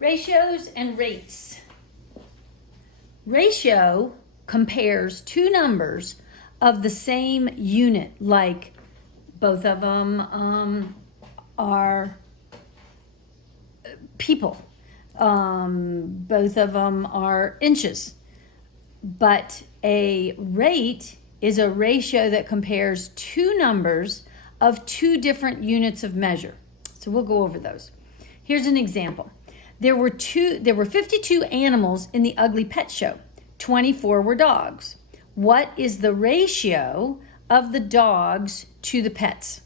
Ratios and rates. Ratio compares two numbers of the same unit, like both of them are people. Both of them are inches. But a rate is a ratio that compares two numbers of two different units of measure. So we'll go over those. Here's an example. There were 52 animals in the Ugly Pet Show. 24 were dogs. What is the ratio of the dogs to the pets?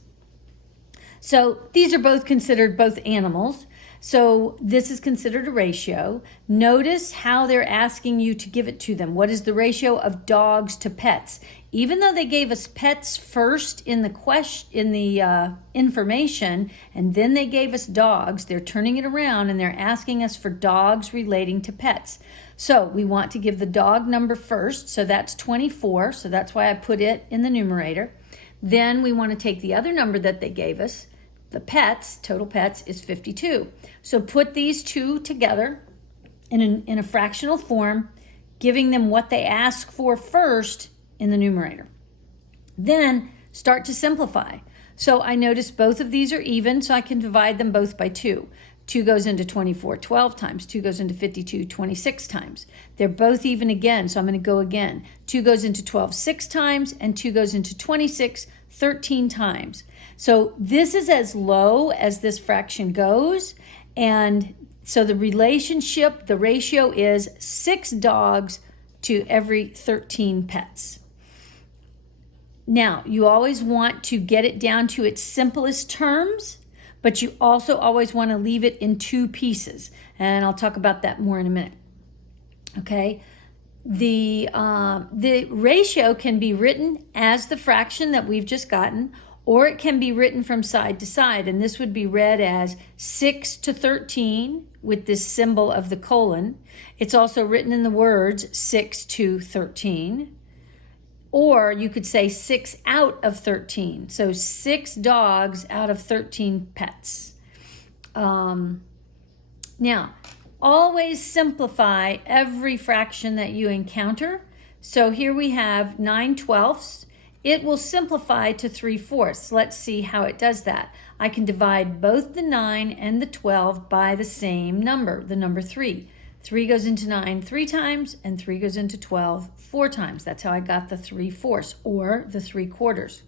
So these are both considered both animals. So this is considered a ratio. Notice how they're asking you to give it to them. What is the ratio of dogs to pets? Even though they gave us pets first in the information, and then they gave us dogs, they're turning it around and they're asking us for dogs relating to pets. So we want to give the dog number first. So that's 24. So that's why I put it in the numerator. Then we want to take the other number that they gave us. The pets, total pets, is 52. So put these two together in a fractional form, giving them what they ask for first in the numerator. Then start to simplify. So I notice both of these are even, so I can divide them both by 2. 2 goes into 24 12 times. 2 goes into 52 26 times. They're both even again, so I'm going to go again. 2 goes into 12 6 times, and 2 goes into 26 13 times. So this is as low as this fraction goes, and so the relationship, the ratio is 6 dogs to every 13 pets. Now, you always want to get it down to its simplest terms, but you also always want to leave it in two pieces, and I'll talk about that more in a minute. Okay, the ratio can be written as the fraction that we've just gotten, or it can be written from side to side, and this would be read as 6 to 13 with this symbol of the colon. It's also written in the words 6 to 13. Or you could say 6 out of 13. So 6 dogs out of 13 pets. Now, always simplify every fraction that you encounter. So here we have 9/12. It will simplify to 3/4. Let's see how it does that. I can divide both the 9 and the 12 by the same number, the number 3. 3 goes into 9 3 times, and 3 goes into 12 4 times. That's how I got the 3/4, or the 3/4.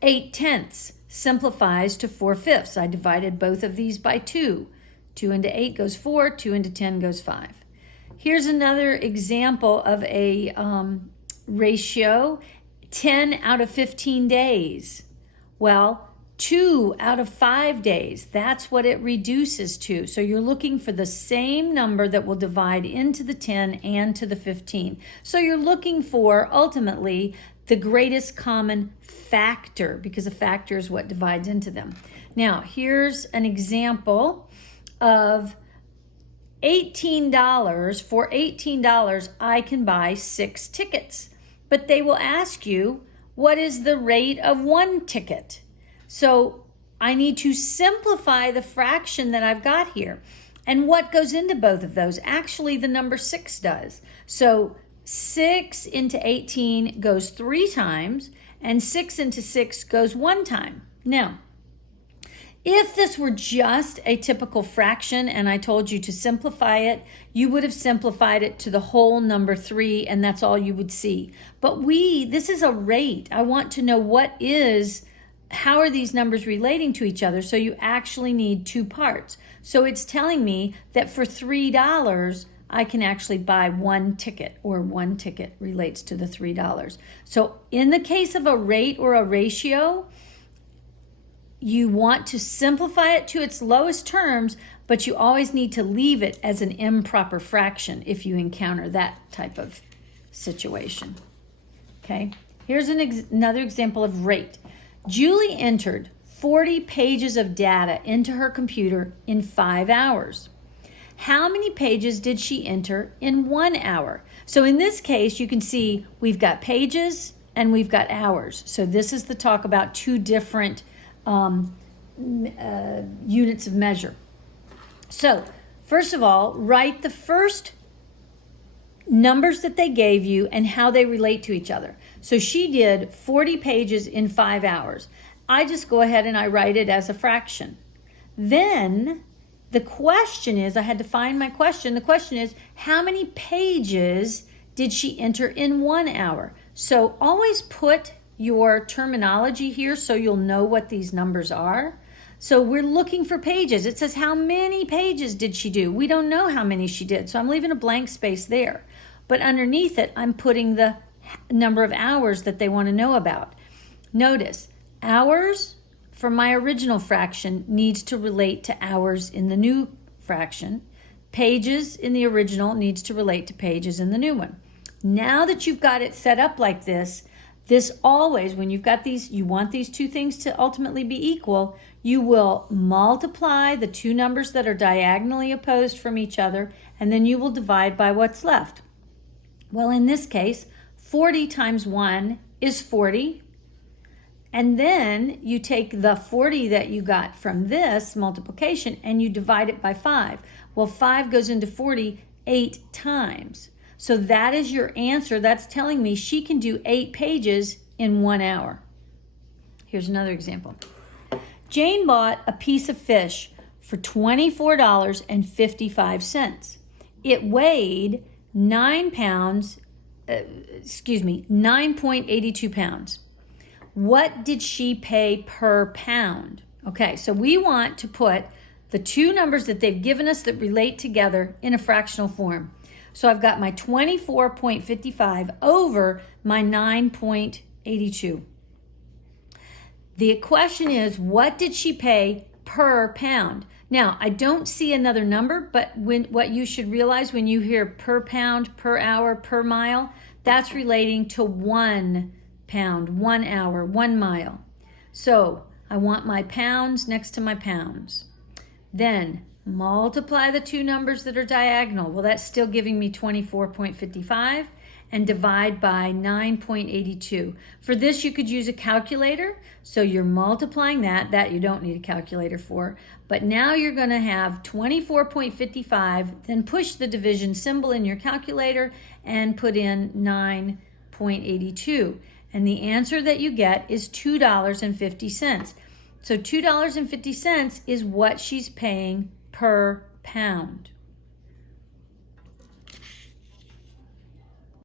8/10 simplifies to 4/5. I divided both of these by 2. 2 into 8 goes 4, 2 into 10 goes 5. Here's another example of a ratio, 10 out of 15 days. Well, 2 out of 5 days, that's what it reduces to. So you're looking for the same number that will divide into the 10 and to the 15. So you're looking for, ultimately, the greatest common factor, because a factor is what divides into them. Now, here's an example of $18. For $18, I can buy 6 tickets. But they will ask you, what is the rate of 1 ticket? So I need to simplify the fraction that I've got here. And what goes into both of those? Actually, the number 6 does. So 6 into 18 goes 3 times, and 6 into 6 goes 1 time. Now, if this were just a typical fraction and I told you to simplify it, you would have simplified it to the whole number 3, and that's all you would see. But this is a rate. I want to know how are these numbers relating to each other? So you actually need 2 parts. So it's telling me that for $3, I can actually buy 1 ticket, or 1 ticket relates to the $3. So in the case of a rate or a ratio, you want to simplify it to its lowest terms, but you always need to leave it as an improper fraction if you encounter that type of situation. Okay, here's another example of rate. Julie entered 40 pages of data into her computer in 5 hours. How many pages did she enter in 1 hour? So in this case, you can see we've got pages and we've got hours. So this is the talk about 2 different units of measure. So, first of all, write the first numbers that they gave you and how they relate to each other. So she did 40 pages in 5 hours. I just go ahead and I write it as a fraction. Then the question is, I had to find my question. The question is, how many pages did she enter in 1 hour? So always put your terminology here so you'll know what these numbers are. So we're looking for pages. It says, how many pages did she do? We don't know how many she did, so I'm leaving a blank space there. But underneath it, I'm putting the number of hours that they want to know about. Notice, hours from my original fraction needs to relate to hours in the new fraction. Pages in the original needs to relate to pages in the new one. Now that you've got it set up like this always, when you've got these, you want these two things to ultimately be equal, you will multiply the two numbers that are diagonally opposed from each other, and then you will divide by what's left. Well, in this case, 40 times 1 is 40. And then you take the 40 that you got from this multiplication and you divide it by 5. Well, 5 goes into 40 8 times. So that is your answer. That's telling me she can do 8 pages in 1 hour. Here's another example. Jane bought a piece of fish for $24.55. It weighed 9.82 pounds. What did she pay per pound? Okay, so we want to put the two numbers that they've given us that relate together in a fractional form. So I've got my 24.55 over my 9.82. The question is, what did she pay per pound? Now, I don't see another number, but what you should realize when you hear per pound, per hour, per mile, that's relating to 1 pound, 1 hour, 1 mile. So I want my pounds next to my pounds. Then multiply the two numbers that are diagonal. Well, that's still giving me 24.55, and divide by 9.82. For this, you could use a calculator. So you're multiplying that you don't need a calculator for. But now you're going to have 24.55, then push the division symbol in your calculator and put in 9.82. And the answer that you get is $2.50. So $2.50 is what she's paying per pound.